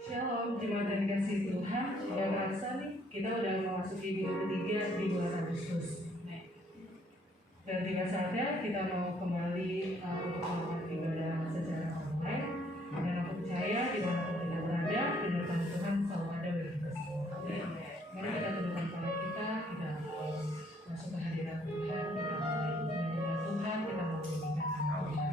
Shalom, jemaat yang dikasih Tuhan. Gak kerasa nih, kita udah memasuki minggu ketiga di bulan Agustus. Dan tiba saatnya kita mau kembali untuk melakukan ibadah secara online. Dan aku percaya dimanapun kita berada, penyertaan Tuhan selalu ada bagi kita semua. Mari kita tundukkan kepala kita masuk ke hadirat Tuhan, kita menyembah Tuhan, kita menyanyikan nama Tuhan.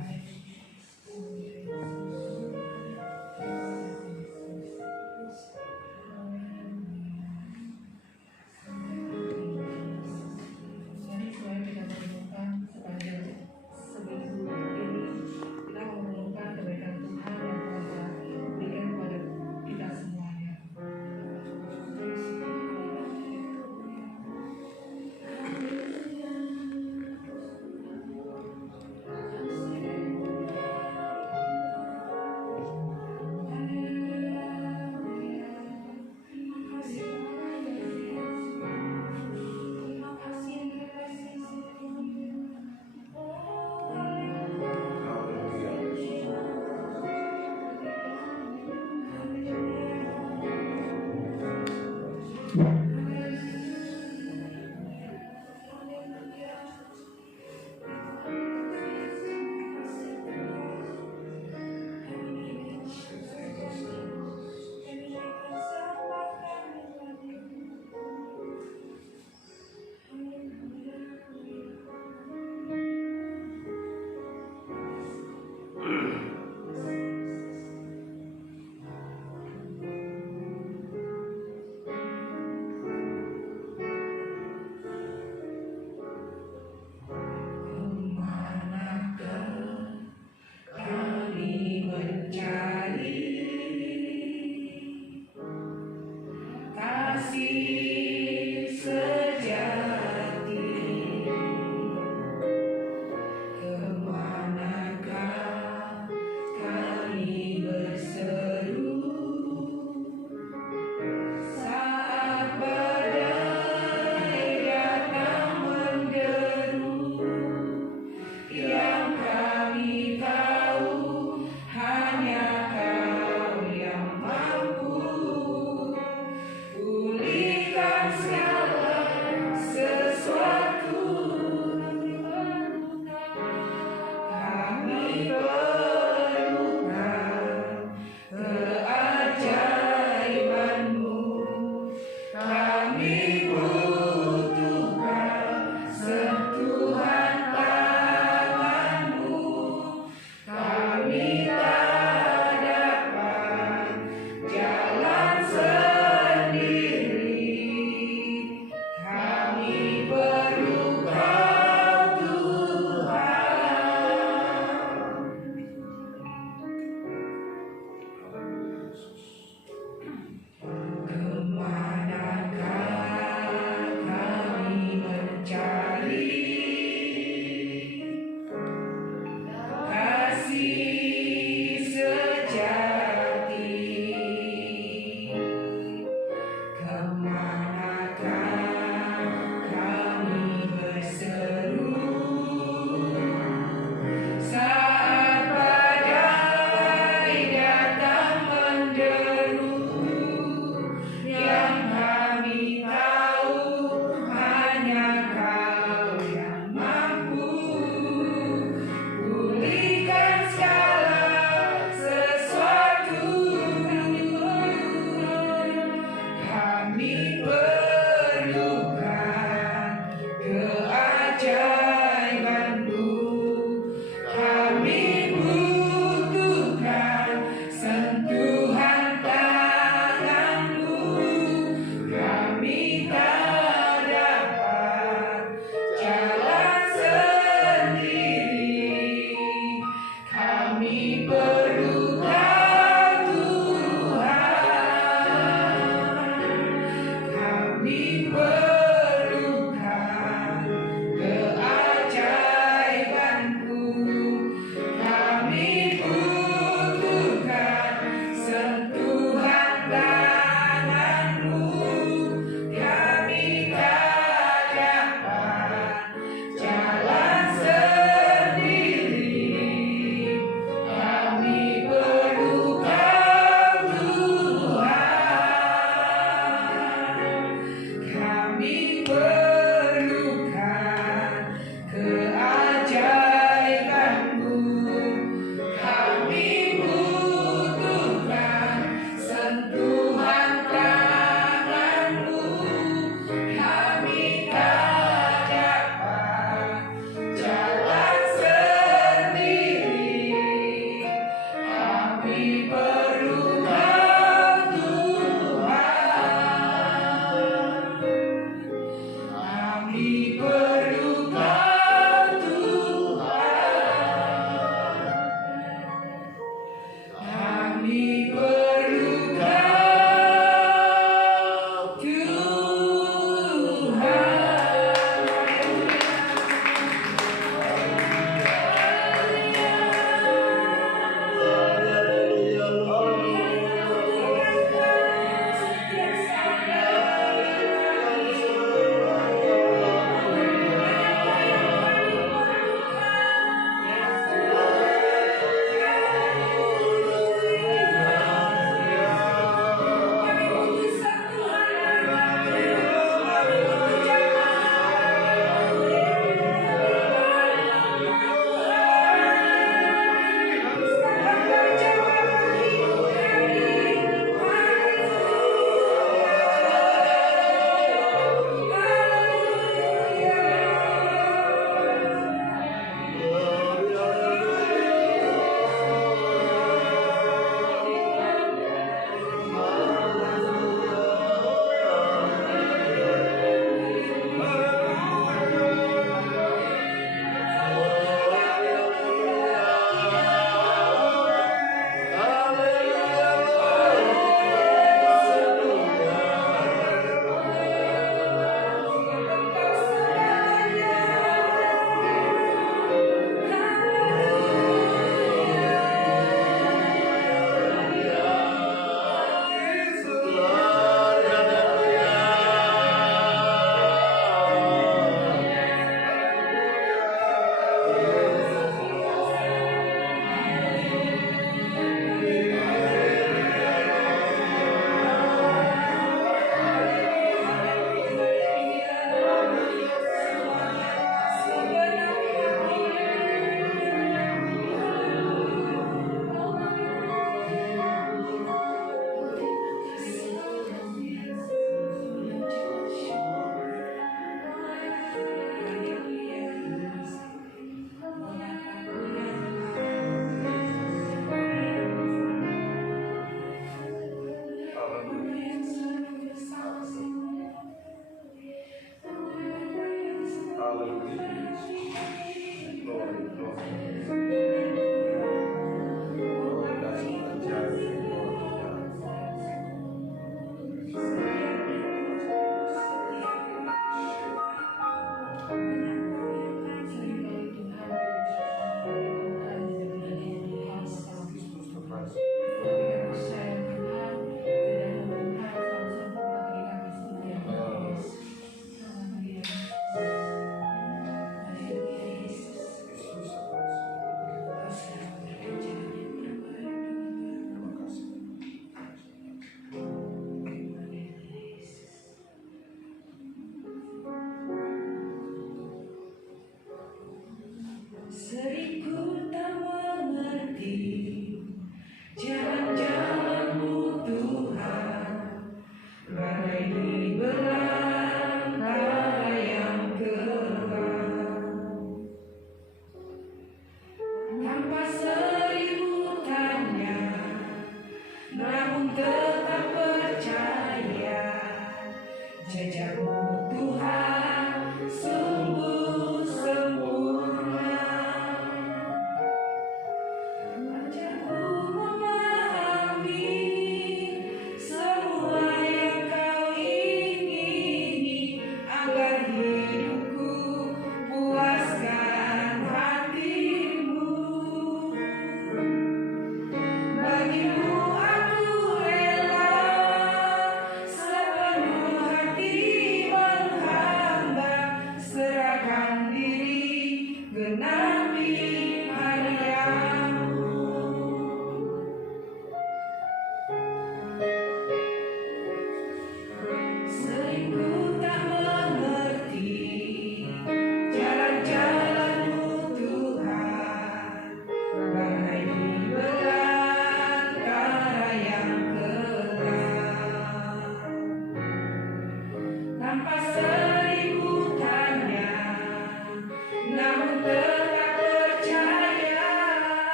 Kami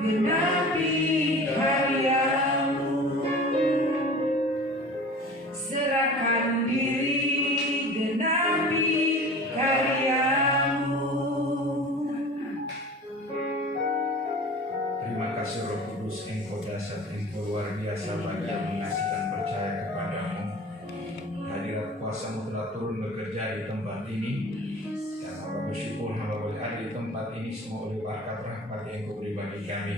genapi karyamu, serahkan diri, genapi karyamu. Terima kasih Roh Kudus, Engkau dasar, Engkau luar biasa bagi yang mengasihi dan percaya kepadamu. Hadirat kuasa-Mu telah turun bekerja di tempat ini, dan hamba bersyukur hamba boleh ada di tempat ini semua oleh berkat rahmat yang Engkau beri bagi kami.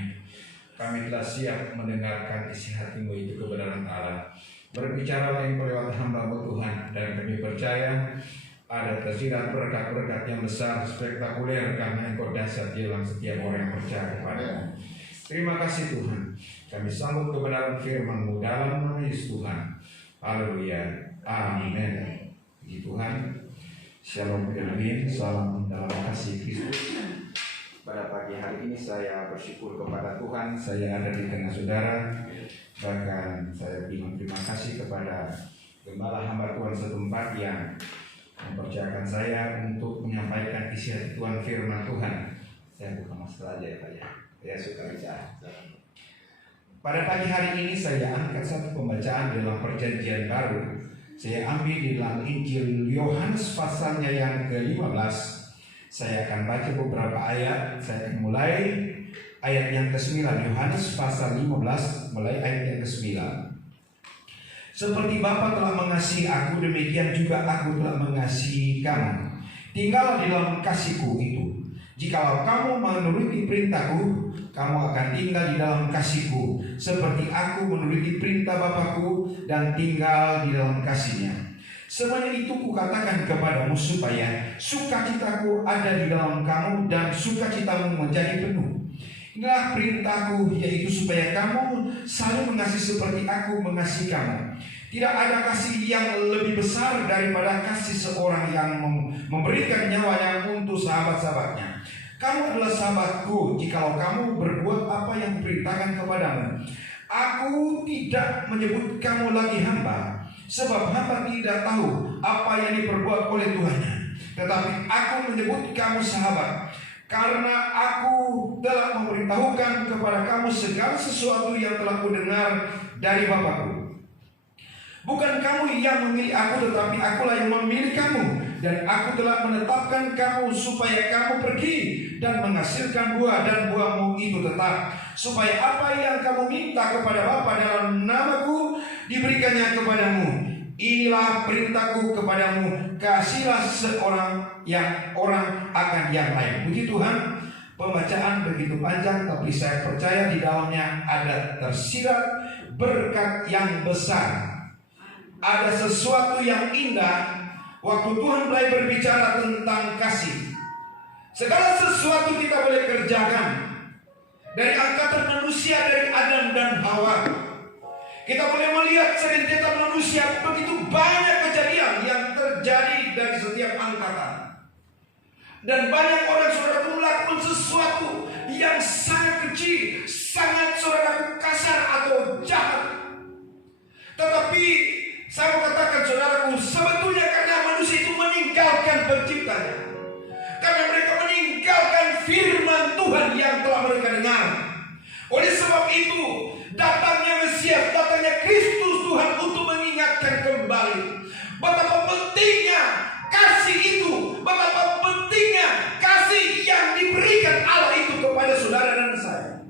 Kami telah siap mendengarkan isi hati-Mu itu kebenaran Allah. Berbicaralah Engkau lewat hamba-Mu Tuhan, dan kami percaya ada tersirat berkat-berkat yang besar, spektakuler karena Engkau dasar di dalam setiap orang yang percaya kepadamu. Terima kasih Tuhan, kami sambut kebenaran firman-Mu dalam nama Yesus Tuhan. Haleluya. Amin. Puji Tuhan. Shalom amin. Salam dalam kasih Kristus. Pada pagi hari ini saya bersyukur kepada Tuhan, saya ada di tengah saudara. Bahkan saya terima kasih kepada gembala hamba Tuhan setempat yang mempercayakan saya untuk menyampaikan isi hati Tuhan, firman Tuhan. Saya buka masker aja ya Pak ya. Saya suka bicara. Pada pagi hari ini saya angkat satu pembacaan dalam perjanjian baru. Saya ambil di dalam Injil Yohanes pasalnya yang ke-15. Saya akan baca beberapa ayat. Saya akan mulai ayat yang ke-9. Yohanes pasal 15 mulai ayat yang ke-9. Seperti Bapa telah mengasihi aku, demikian juga aku telah mengasihi kamu. Tinggallah di dalam kasih-Ku itu. Jikalau kamu menuruti perintah-Ku, kamu akan tinggal di dalam kasih-Ku, seperti aku menuruti perintah Bapa-Ku dan tinggal di dalam kasih-Nya. Semuanya itu kukatakan kepadamu supaya sukacitaku ada di dalam kamu dan sukacitamu menjadi penuh. Inilah perintahku, yaitu supaya kamu saling mengasihi seperti aku mengasihi kamu. Tidak ada kasih yang lebih besar daripada kasih seorang yang memberikan nyawanya untuk sahabat-sahabatnya. Kamu adalah sahabatku jikalau kamu berbuat apa yang kuperintahkan kepadamu. Aku tidak menyebut kamu lagi hamba, sebab hamba tidak tahu apa yang diperbuat oleh Tuhannya. Tetapi aku menyebut kamu sahabat, karena aku telah memberitahukan kepada kamu segala sesuatu yang telah kudengar dari Bapa-Ku. Bukan kamu yang memilih aku, tetapi akulah yang memilih kamu. Dan aku telah menetapkan kamu supaya kamu pergi dan menghasilkan buah, dan buahmu itu tetap, supaya apa yang kamu minta kepada Bapa dalam namaku diberikannya kepadamu. Inilah perintahku kepadamu, kasihilah orang akan yang lain. Puji Tuhan. Pembacaan begitu panjang, tapi saya percaya di dalamnya ada tersirat berkat yang besar. Ada sesuatu yang indah waktu Tuhan mulai berbicara tentang kasih. Segala sesuatu kita boleh kerjakan, dari angkatan manusia, dari Adam dan Hawa. Kita boleh melihat serentetan manusia, begitu banyak kejadian yang terjadi dari setiap angkatan. Dan banyak orang saudara melakukan sesuatu yang sangat kecil, sangat saudara kasar atau jahat. Tetapi saya mau katakan saudaraku, sebetulnya karena manusia itu meninggalkan penciptanya, karena mereka meninggalkan firman Tuhan yang telah mereka dengar. Oleh sebab itu datangnya Mesias, datangnya Kristus Tuhan untuk mengingatkan kembali betapa pentingnya kasih itu, betapa pentingnya kasih yang diberikan Allah itu kepada saudara dan saya.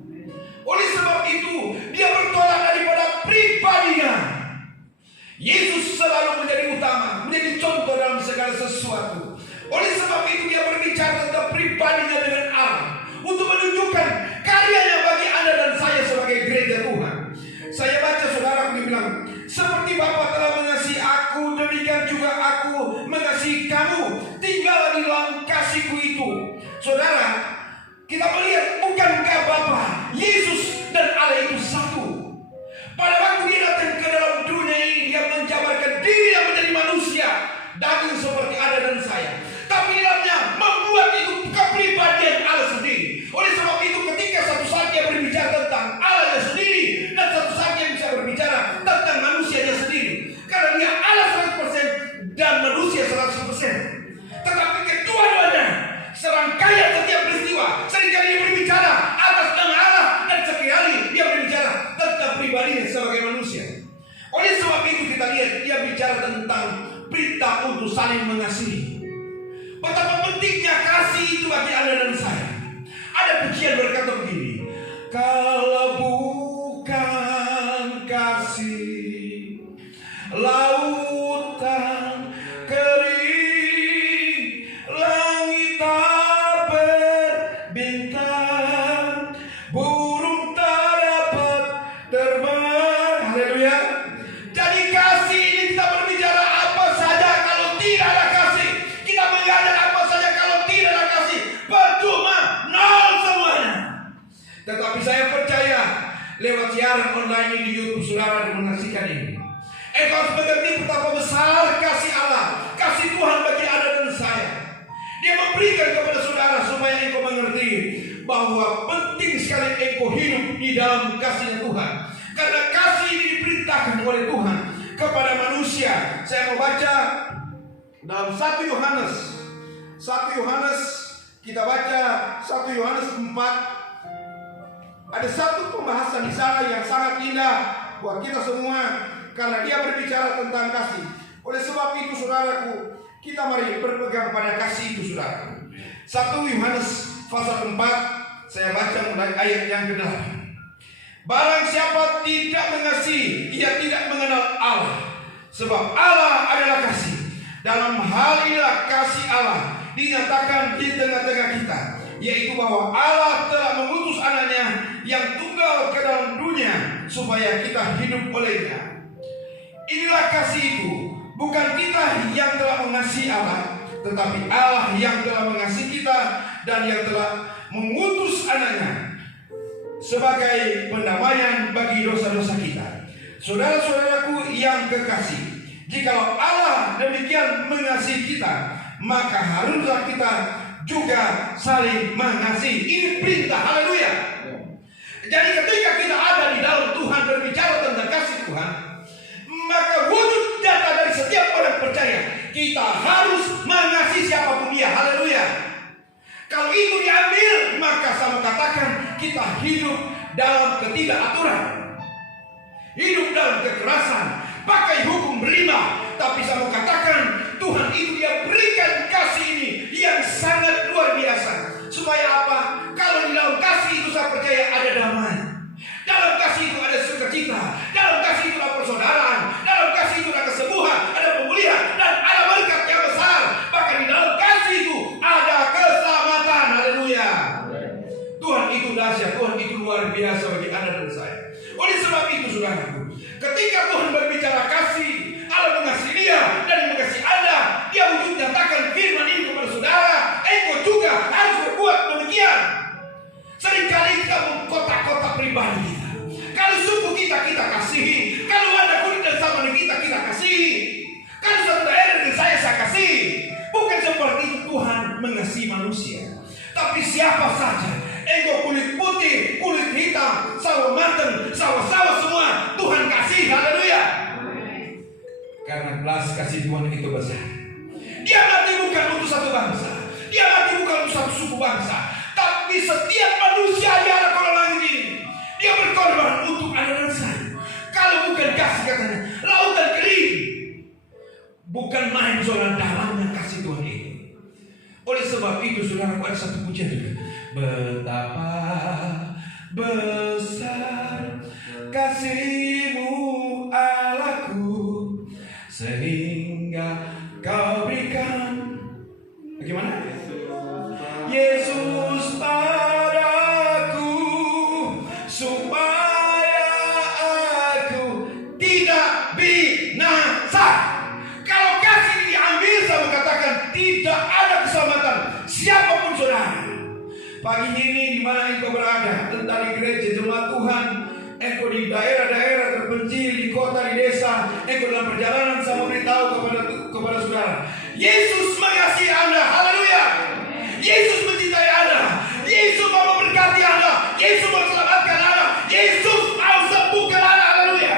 Oleh sebab itu dia bertolak daripada pribadinya. Yesus selalu menjadi utama, menjadi contoh dalam segala sesuatu. Oleh sebab itu dia berbicara tentang pribadinya dengan Allah, untuk menunjukkan karyanya bagi Anda dan saya sebagai gereja Tuhan. Saya baca saudara, dia bilang, seperti Bapa telah mengasihi aku, demikian juga aku mengasihi kamu. Tinggal di dalam kasih-Ku itu. Saudara, kita melihat bukankah Bapa, Yesus dan Allah itu satu. Pada waktu dia datang ke dalam dunia ini, dia menjabarkan diri yang menjadi manusia, daging seperti Anda dan saya. Tapi dalamnya membuat itu kepribadian saling mengasihi. Betapa pentingnya kasih itu bagi Anda dan saya. Ada pujian berkata begini, kalau bukan kasih, lautan kering, langit tak berbintang, burung tak dapat terbang. Haleluya. Jadi kasih ini kita berbicara apa saja kalau tidak ada kasih. Kita mengajak apa saja kalau tidak ada kasih. Percuma, nol semuanya. Tetapi saya percaya lewat siaran online ini di YouTube saudara yang menyaksikan ini, engkau harus mengerti betapa besar kasih Allah, kasih Tuhan bagi Anda dan saya. Dia memberikan kepada saudara supaya engkau mengerti bahwa penting sekali engkau hidup di dalam kasih Tuhan. Karena kasih ini diperintahkan oleh Tuhan kepada manusia. Saya mau baca dalam 1 Yohanes. 1 Yohanes, kita baca 1 Yohanes 4. Ada satu pembahasan di sana yang sangat indah buat kita semua, karena dia berbicara tentang kasih. Oleh sebab itu saudaraku, kita mari berpegang pada kasih itu saudaraku. 1 Yohanes pasal 4, saya baca mulai ayat yang ke-8. Barang siapa tidak mengasihi, ia tidak mengenal Allah, sebab Allah adalah kasih. Dalam hal inilah kasih Allah dinyatakan di tengah-tengah kita, yaitu bahwa Allah telah mengutus anaknya yang tunggal ke dalam dunia supaya kita hidup olehnya. Inilah kasih itu, bukan kita yang telah mengasihi Allah, tetapi Allah yang telah mengasihi kita dan yang telah mengutus anaknya sebagai pendamaian bagi dosa-dosa kita. Saudara-saudaraku yang kekasih, jikalau Allah demikian mengasihi kita, maka haruslah kita juga saling mengasihi. Ini perintah, haleluya. Jadi ketika kita ada di dalam Tuhan berbicara tentang kasih Tuhan, maka wujud nyata dari setiap orang percaya, kita harus mengasihi siapapun dia, haleluya. Kalau itu diambil, maka sama katakan kita hidup dalam ketidakaturan, hidup dalam kekerasan, pakai hukum berima. Tapi saya mau katakan Tuhan itu dia berikan kasih ini yang sangat luar biasa. Supaya apa? Kalau di dalam kasih itu saya percaya ada damai, dalam kasih itu ada sukacita, dalam kasih itu ada persaudaraan, dalam kasih itu ada kesembuhan, ada pemulihan, dan ada berkat yang besar. Bahkan di dalam kasih itu ada keselamatan. Haleluya. Tuhan itu dahsyat, Tuhan itu luar biasa bagi Anda dan saya. Oleh sebab itu saudaraku, ketika Tuhan berbicara kasih, Allah mengasihi dia dan mengasihi Anda, dia wujud nyatakan firman ini kepada saudara. Engkau juga harus berbuat demikian. Seringkali kita mengkotak-kotak pribadi kita. Kalau suku kita kasihi, kalau ada kulit dan sama dengan kita kasihi, kalau satu daerah dengan saya kasihi. Bukan seperti itu Tuhan mengasihi manusia, tapi siapa saja. Engkau kulit putih, kulit hitam, sawo mateng, sawo-sawo semua, Tuhan kasih, haleluya. Karena belas kasih Tuhan itu besar. Dia mati bukan untuk satu bangsa, dia mati bukan untuk satu suku bangsa, tapi setiap manusia yang ada kalau langit ini, dia berkorban untuk Anda dan saya. Kalau bukan kasih katanya, lautan kering. Bukan main soal dalamnya kasih Tuhan ini. Oleh sebab itu saudara, ada satu pujian juga. Betapa besar kasih-Mu Allahku, sehingga Kau berikan bagaimana? Yesus padaku, supaya aku tidak binasa. Kalau kasih diambil, saya katakan tidak ada keselamatan siapapun saudara. Pagi ini di mana engkau berada, tentang di gereja jemaat Tuhan, engkau di daerah-daerah terpencil, di kota, di desa, engkau dalam perjalanan, saya beritahu kepada saudara, Yesus mengasihi Anda, haleluya. Yesus mencintai Anda, Yesus mau memberkati Anda, Yesus mau selamatkan Anda, Yesus mau sembuhkan Anda, haleluya.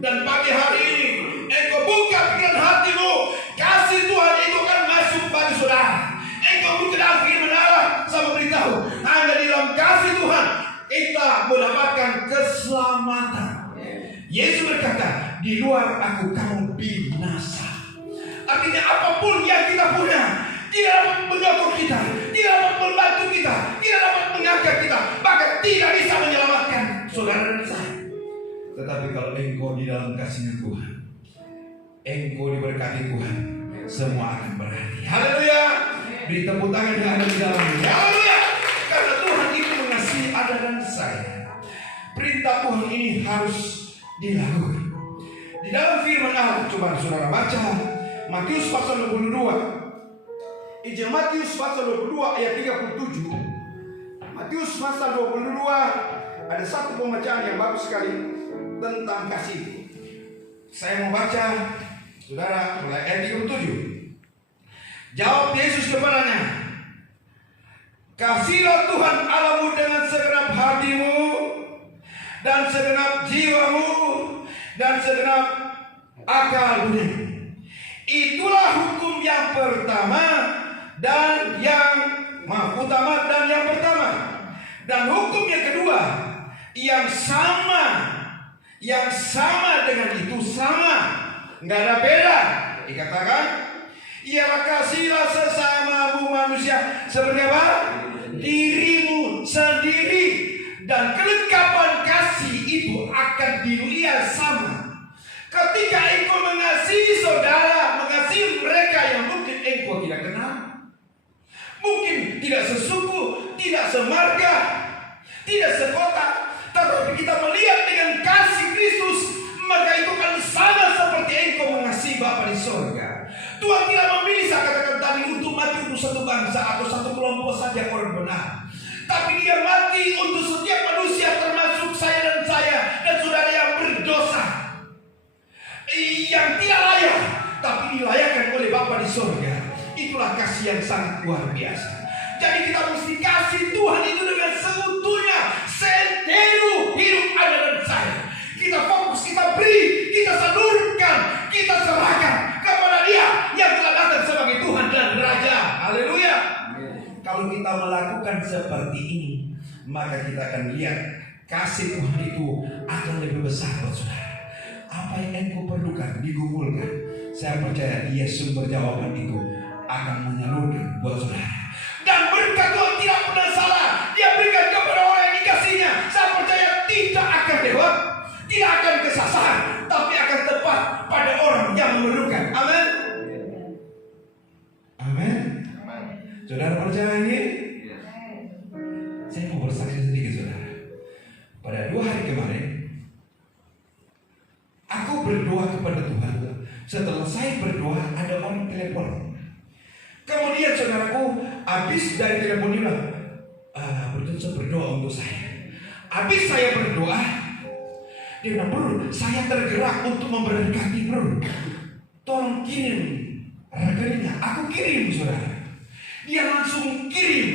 Dan pagi hari ini engkau buka pikiran hatimu, kasih Tuhan itu akan masuk bagi saudara. Engkau buka dalam firman Allah, saya beritahu, hanya di dalam kasih Tuhan kita mendapatkan keselamatan. Yesus berkata, di luar aku kamu binasa. Artinya apapun yang kita punya tidak dapat menyokong kita, tidak dapat membantu kita, tidak dapat mengangkat kita, bahkan tidak bisa menyelamatkan saudara dan saya. Tetapi kalau engkau di dalam kasih Tuhan, engkau diberkati Tuhan, semua akan berarti. Haleluya. Beri tepuk tangan yang ada di dalamnya. Haleluya. Karena Tuhan itu mengasihi Anda dan saya. Perintah Tuhan ini harus dilakukan. Di dalam firman Allah, coba saudara baca Matius pasal 22. Injil Matius pasal 22 ayat 37. Matius pasal 22 ada satu pembacaan yang bagus sekali tentang kasih. Saya mau baca, saudara, mulai ayat 37. Jawab Yesus kepadanya, kasihlah Tuhan Allahmu dengan segenap hatimu dan segenap jiwamu dan segenap akal budimu. Itulah hukum yang pertama dan yang utama dan yang pertama. Dan hukum yang kedua yang sama dengan itu sama, nggak ada beda. Dikatakan, ialah kasihlah sesamamu manusia seperti apa? Dirimu sendiri. Dan kelengkapan kasih itu akan dilihat sama. Ketika engkau mengasihi saudara, mengasihi mereka yang mungkin engkau tidak kenal, mungkin tidak sesuku, tidak semarga, tidak sekota, tetapi kita melihat dengan kasih Kristus, maka itu akan sama seperti engkau mengasihi Bapa di surga. Tuhan tidak memilih, saya katakan tadi, untuk mati untuk satu bangsa atau satu kelompok saja orang benar, tapi Dia mati untuk setiap manusia, termasuk saya dan saudara yang berdosa, yang tidak layak, tapi dilayakkan oleh Bapa di surga. Itulah kasih yang sangat luar biasa. Jadi kita mesti kasih Tuhan itu dengan seutuhnya, seluruh hidup Anda dan saya. Kita fokus, kita beri, kita salurkan, kita serahkan kepada Dia yang telah datang sebagai Tuhan dan Raja. Haleluya. Kalau kita melakukan seperti ini, maka kita akan lihat kasih Tuhan itu akan lebih besar, saudara. Apa yang engkau perlukan digumulkan, saya percaya Dia sumber jawaban itu akan menyalurkan buat saudara. Dan berkat Tuhan tidak pernah salah. Dia berikan kepada orang yang dikasihnya. Saya percaya tidak akan lewat, tidak akan kesasar, tapi akan tepat pada orang yang memerlukan. Amin. Amin. Saudara percaya ini? Saya mau bersaksi sedikit, saudara. Pada 2 hari kemarin, aku berdoa kepada Tuhan. Setelah saya berdoa, ada orang telepon. Kemudian saudaraku, habis dari telepon dia bilang, saya berdoa untuk saya. Habis saya berdoa, dia bilang, bro, saya tergerak untuk memberkati bro. Tolong kirim rekeningnya. Aku kirim, saudara. Dia langsung kirim.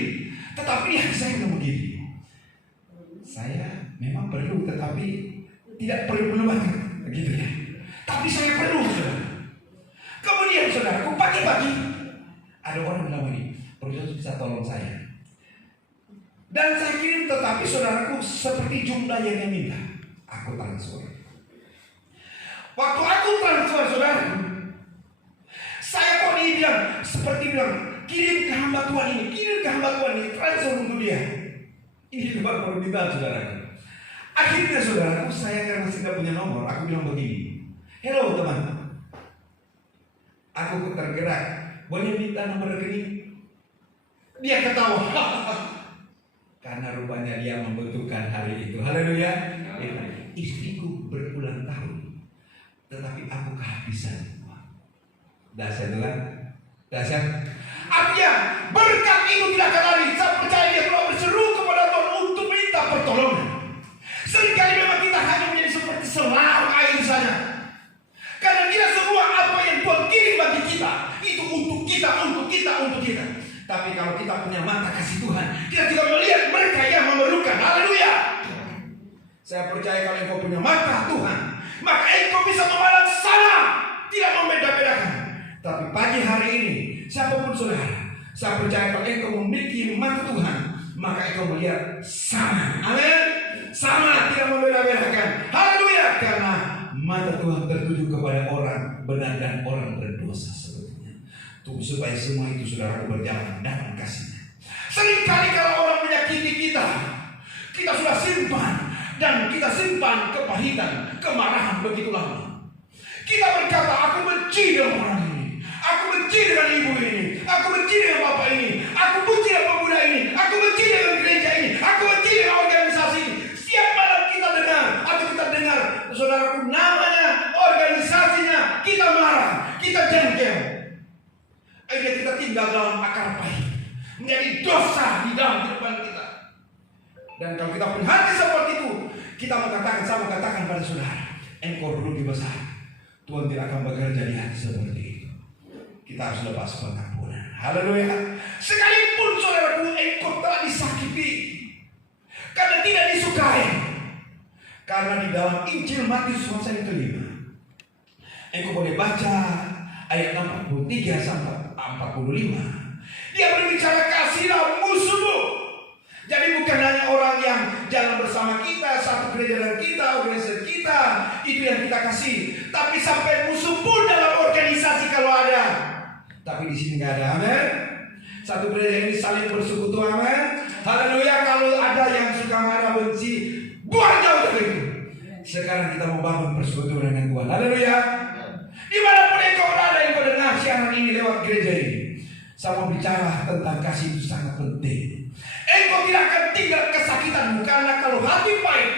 Tetapi saya bilang begini, saya memang perlu, tetapi tidak perlu banget, begitu ya. Tapi saya perlu, saudara. Kemudian saudaraku, pagi-pagi ada orang bilang begini, Profesor bisa tolong saya. Dan saya kirim, tetapi saudaraku seperti jumlah yang dia minta, aku transfer. Waktu aku transfer, saudara, saya kok dia bilang, seperti bilang, kirim ke hamba Tuhan ini, kirim ke hamba Tuhan ini, transfer untuk dia. Ini luar permintaan, saudaraku. Akhirnya saudaraku, saya karena tidak punya nomor, aku bilang begini, hello teman, aku tergerak, boleh minta nomor rekening? Dia ketawa, karena rupanya dia membutuhkan hari itu. Haleluya. Istriku berulang tahun, tetapi aku kehabisan. Dahsyat Tuhan, dahsyat. Artinya berkat itu tidak akan lari. Saya percaya dia telah berseru kepada Tuhan untuk minta pertolongan. Seringkali memang kita hanya menjadi seperti selar air saja. Karena tidak semua apa yang Tuhan kirim bagi kita itu untuk kita, untuk kita, untuk kita. Tapi kalau kita punya mata kasih Tuhan, kita juga melihat mereka yang memerlukan. Haleluya. Saya percaya kalau engkau punya mata Tuhan, maka engkau bisa memandang sana, tidak membeda-bedakan. Tapi pagi hari ini, siapapun saudara, saya percaya kalau engkau memiliki mata Tuhan, maka engkau melihat sama. Amin. Sama, tidak membeda-bedakan. Haleluya. Karena mata Tuhan tertuju kepada orang benar dan orang berdosa seperti supaya semua itu saudara berjalan dalam kasih. Seringkali kalau orang menyakiti kita, kita sudah simpan dan kita simpan kepahitan, kemarahan begitu lama. Kita berkata, aku benci dengan orang ini, aku benci dengan ibu ini, aku benci dengan bapak ini, aku benci dengan pemuda ini, aku benci dengan gereja ini, aku benci dengan organisasi ini. Setiap malam kita dengar atau kita dengar saudaraku namanya, organisasinya, kita marah, kita jengkel. Akhirnya kita tinggal dalam akar pahit, menjadi dosa di dalam kehidupan kita. Dan kalau kita punya hati seperti itu, kita mengatakan, saya mengatakan pada saudara, engkau rugi besar. Tuhan tidak akan bekerja di hati seperti itu. Kita harus lepas pengampunan. Haleluya. Sekalipun saudaraku engkau telah disakiti, karena tidak disukai. Karena di dalam Injil Matius pasal yang kelima, engkau boleh baca ayat 43 sampai 45. Dia berbicara kasihlah musuhmu. Jadi bukan hanya orang yang jalan bersama kita, satu gereja dengan kita, organisasi kita, itu yang kita kasih. Tapi sampai musuh pun dalam organisasi kalau ada. Tapi di sini nggak ada, amin. Satu gereja ini saling bersekutu, amin. Haleluya. Kalau ada yang suka marah, benci, buang jauh dari itu. Sekarang kita mau bangun persekutuan dengan Tuhan. Haleluya. Dimanapun engkau berada, engkau dengar siaran ini lewat gereja ini, saya mau bicara tentang kasih itu sangat penting. Engkau tidak akan tinggal kesakitanmu, karena kalau hati pahit,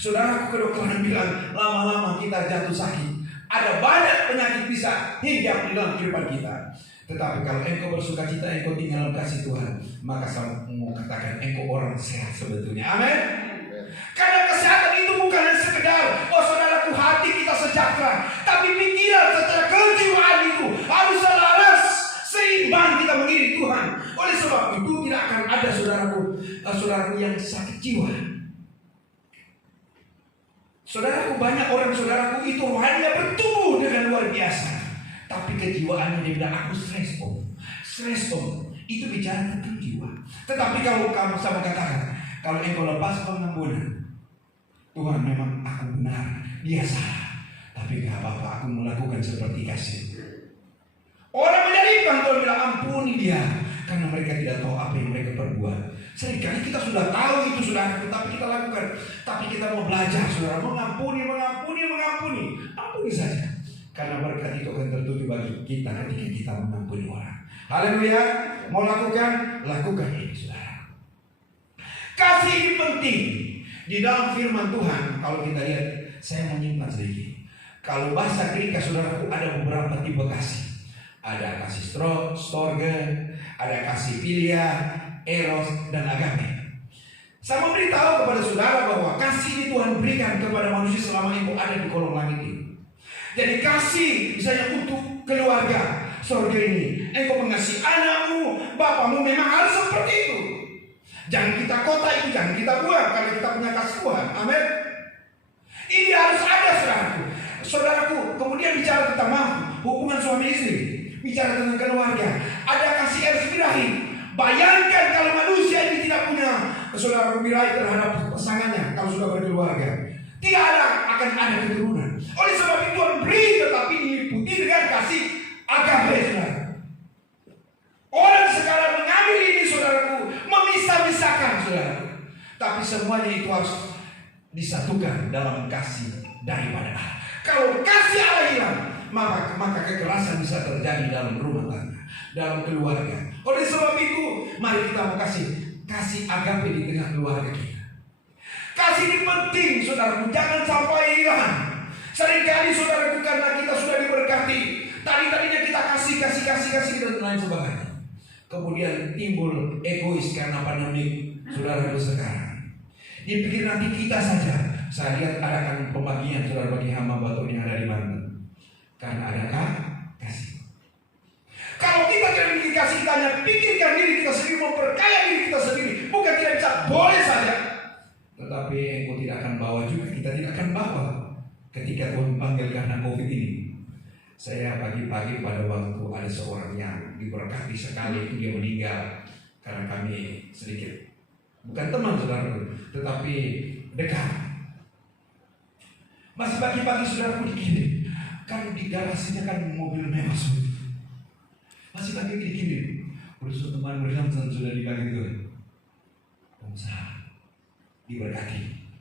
saudaraku kedokteran bilang lama-lama kita jatuh sakit. Ada banyak penyakit bisa hinggap di dalam kehidupan kita. Tetapi kalau engkau bersuka cita, engkau tinggal dalam kasih Tuhan, maka saya mau katakan engkau orang sehat sebetulnya. Amin. Karena kesehatan itu bukan hanya sekedar, oh saudaraku hati kita sejahtera, tapi pikiran secara kejiwaan itu harus selaras, seimbang kita mengiring Tuhan. Oleh sebab itu tidak akan ada saudaraku yang sakit jiwa. Saudaraku, banyak orang saudaraku itu rohaninya bertumbuh dengan luar biasa, tapi kejiwaannya dia bilang aku stres om. Itu bicara tentang jiwa. Tetapi kalau kamu sama katakan, kalau engkau lepas pengampunan, Tuhan memang aku benar, dia salah, tapi gak apa-apa, aku melakukan seperti kasih. Orang menyalibkan, Tuhan bilang ampuni dia, karena mereka tidak tahu apa yang mereka perbuat. Seringkali kita sudah tahu itu sudah, tetapi kita lakukan. Tapi kita mau belajar, saudara, mengampuni. Ampuni saja, karena berkat itu akan tertuju bagi kita ketika kita mengampuni orang. Haleluya. Mau lakukan ini, saudara. Kasih ini penting. Di dalam firman Tuhan, kalau kita lihat, saya menyimpan sedikit. Kalau bahasa Greek, saudaraku, ada beberapa tipe kasih. Ada kasih storge, ada kasih philia, eros, dan agape. Saya memberitahu kepada saudara bahwa kasih ini Tuhan berikan kepada manusia selama engkau ada di kolong langit ini. Jadi kasih misalnya untuk keluarga, surga ini, engkau mengasihi anakmu, bapamu, memang harus seperti itu. Jangan kita kota itu, jangan kita buang, karena kita punya kasih Tuhan. Amin. Ini harus ada, saudaraku. Kemudian bicara tentang hubungan suami istri, bicara tentang keluarga, ada kasih eros birahi. Bayangkan kalau manusia ini tidak punya saudara birahi terhadap pasangannya, kalau sudah berkeluarga, tidak akan ada keturunan. Oleh sebab itu Tuhan beri, tetapi diliputi dengan kasih agape, saudara. Orang sekarang mengambil ini, saudaraku, memisah-misahkan, saudara. Tapi semuanya itu harus disatukan dalam kasih daripada Allah. Kalau kasih Allah hilang, maka kekerasan bisa terjadi dalam rumah tangga, dalam keluarga. Oleh sebab itu, mari kita mau kasih agape di tengah keluarga kita. Kasih ini penting, saudaraku, jangan sampai hilang. Seringkali saudaraku, karena kita sudah diberkati, tadinya kita kasih dan lain sebagainya. Kemudian timbul egois karena pandemi, saudaraku sekarang. Dipikir nanti kita saja. Saya lihat adakan pembagian saudara bagi hamba Batur yang ada di Banten. Karena ada kasih. Kalau kita tidak memiliki kasih, kita hanya pikirkan diri kita sendiri, memperkaya diri kita sendiri. Bukan tidak bisa, boleh saja. Tetapi engkau tidak akan bawa juga, kita tidak akan bawa. Ketika Tuhan panggil karena COVID ini. Saya pagi-pagi pada waktu ada seorang yang diberkati sekali, itu dia meninggal. Karena kami sedikit, bukan teman saudaraku, tetapi dekat. Masih pagi-pagi saudaraku dikirim. Kan di garasinya kan mobil mewah. Masih pakai kirim. Berusaha teman bersama sudah dipakai itu. Pengusaha diberkati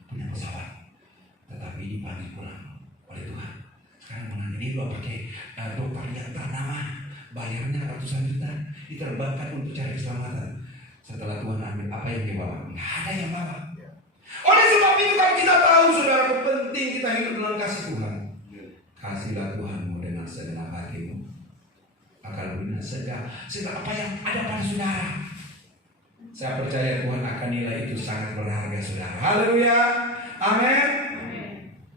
punya pesawat, tetapi dipanggil pulang oleh Tuhan. Sekarang menanya ini lo pakai dokter yang ternama, bayarnya ratusan juta, diterbangkan untuk cari keselamatan. Setelah Tuhan ambil, apa yang dibawa? Nggak ada yang bawa. Oleh sebab itu kalau kita tahu saudara, penting kita hidup dalam kasih Tuhan. Kasihlah Tuhanmu dengan segenap hatimu, akan benar segala apa yang ada pada saudara. Saya percaya Tuhan akan nilai itu sangat berharga saudara. Haleluya, amin.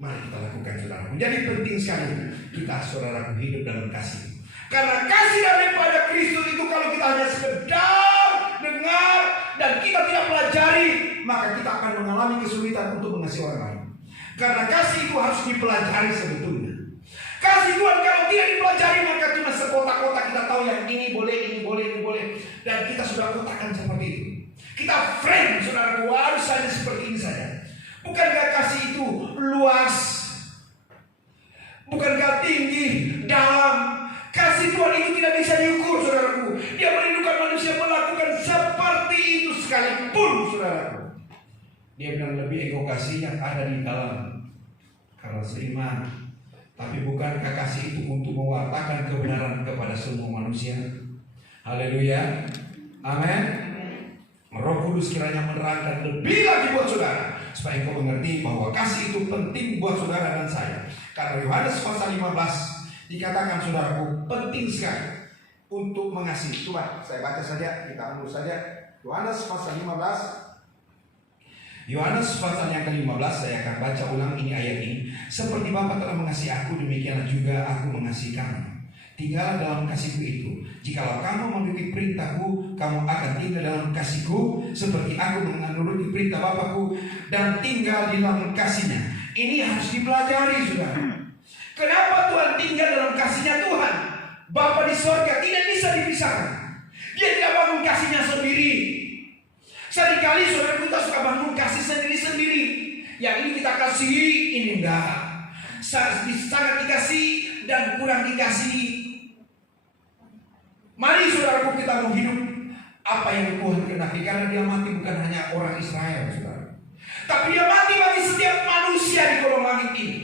Mari kita lakukan saudara. Jadi penting sekali kita saudara hidup dalam kasih. Karena kasih daripada Kristus itu kalau kita hanya sekedar dengar dan kita tidak pelajari, maka kita akan mengalami kesulitan untuk mengasihi orang lain. Karena kasih itu harus dipelajari sebetulnya. Kasih Tuhan kalau tidak dipelajari, maka cuma sekotak-kotak kita tahu yang ini boleh, ini boleh, ini boleh, dan kita sudah kotakkan seperti itu. Kita frame saudara, harus saja seperti ini saja. Bukankah kasih itu luas? Bukankah tinggi, dalam? Kasih Tuhan itu tidak bisa diukur saudaraku. Dia merindukan manusia melakukan seperti itu sekalipun saudaraku. Dia bilang lebih ego kasih yang ada di dalam karena seiman. Tapi bukankah kasih itu untuk mewartakan kebenaran kepada semua manusia? Haleluya, amin. Roh Kudus kiranya menerangkan lebih lagi buat saudara, supaya kau mengerti bahwa kasih itu penting buat saudara dan saya. Karena Yohanes pasal 15 dikatakan saudaraku penting sekali untuk mengasihi. Coba saya baca saja, kita ambil saja Yohanes pasal 15. Yohanes pasal yang ke-15, saya akan baca ulang ini ayat ini. Seperti Bapa telah mengasihi aku, demikianlah juga aku mengasihi kamu. Tinggallah dalam kasihku itu. Jikalau kamu mengikuti perintahku, kamu akan tinggal dalam kasihku, seperti aku menuruti perintah Bapakku dan tinggal di dalam kasihnya. Ini harus dipelajari saudara. Kenapa Tuhan tinggal dalam kasihnya Tuhan? Bapa di surga tidak bisa dipisahkan. Dia tidak bangun kasihnya sendiri. Seringkali saudara kita suka bangun kasih sendiri-sendiri. Yang ini kita kasihi, ini enggak. Sangat dikasih dan kurang dikasihi. Mari saudaraku kita mau hidup apa yang Tuhan kehendaki. Karena dia mati bukan hanya orang Israel saudara, tapi dia mati bagi setiap manusia di kolong langit ini.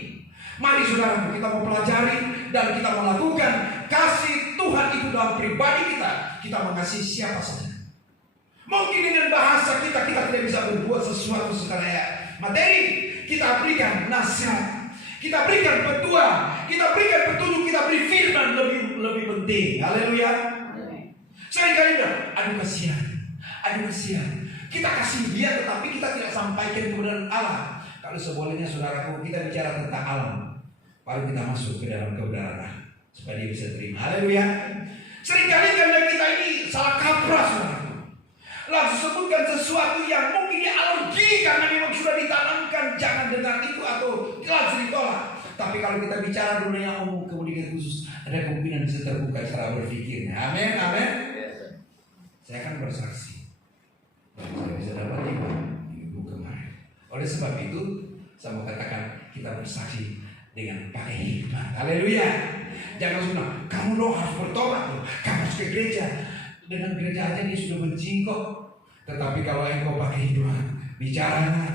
Mari saudaraku kita mau pelajari dan kita melakukan kasih Tuhan itu dalam pribadi kita. Kita mengasihi siapa saja. Mungkin dengan bahasa kita tidak bisa berbuat sesuatu secara materi. Kita berikan nasihat, kita berikan petua, kita berikan petunjuk, kita beri firman lebih penting. Haleluya. Seringkali bilang, aduh kasihan. Kita kasih dia tetapi kita tidak sampaikan kebenaran Allah. Kalau sebolehnya saudaraku kita bicara tentang alam, baru kita masuk ke dalam kebenaran supaya dia bisa terima. Haleluya. Seringkali karena kita ini salah kaprah saudaraku, langsung sebutkan sesuatu yang mungkin dia alergi karena memang sudah ditanamkan jangan dengar itu atau langsung ditolak. Tapi kalau kita bicara dunia umum kemudian khusus, ada kemungkinan bisa terbuka cara berpikirnya. Amin, amin. Saya akan bersaksi bahwa saya bisa dapat minggu kemarin. Oleh sebab itu saya mau katakan kita bersaksi dengan pakai hikmat. Haleluya. Jangan cuma kamu loh harus bertobat loh, kamu harus ke gereja. Dengan gereja aja dia sudah benci kok. Tetapi kalau engkau pakai hikmat, bicaranya,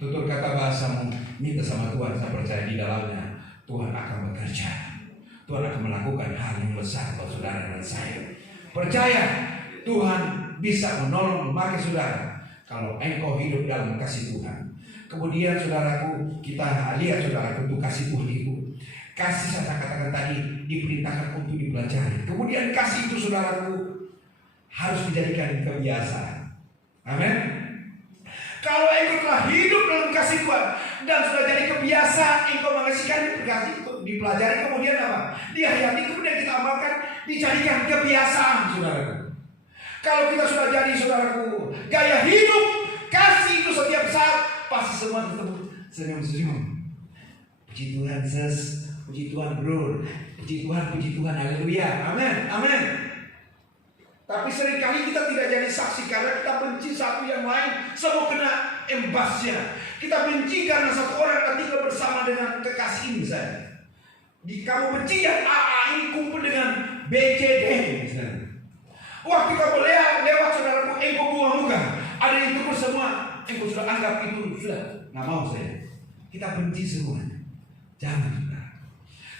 tutur kata bahasamu, minta sama Tuhan, saya percaya di dalamnya Tuhan akan bekerja. Tuhan akan melakukan hal yang besar buat saudara dan saya. Percaya Tuhan bisa menolong memakai saudara kalau engkau hidup dalam kasih Tuhan. Kemudian saudaraku, kita lihat saudaraku untuk kasih Tuhan itu. Kasih saya katakan tadi diperintahkan untuk dipelajari. Kemudian kasih itu saudaraku harus dijadikan kebiasaan. Amin. Kalau engkau telah hidup dalam kasih Tuhan dan sudah jadi kebiasaan, engkau mengasihkan kasih itu dipelajari, kemudian apa? Dihayati, kemudian kita amalkan, dijadikan kebiasaan, saudaraku. Kalau kita sudah jadi saudaraku gaya hidup kasih itu setiap saat, pasti semua ketemu senyum-senyum. Puji Tuhan sis, puji Tuhan bro, puji Tuhan, haleluya, amin, amin. Tapi seringkali kita tidak jadi saksi karena kita benci satu yang lain, semua kena embasnya. Kita benci karena satu orang tinggal bersama dengan kekasih misalnya. Kamu benci yang A ini kumpul dengan B, C, D misalnya. Waktu kamu lewat saudaraku, engkau buang muka, ada yang tegur semua, engkau sudah anggap itu sudah nggak mau saya. Kita benci semua. Jangan.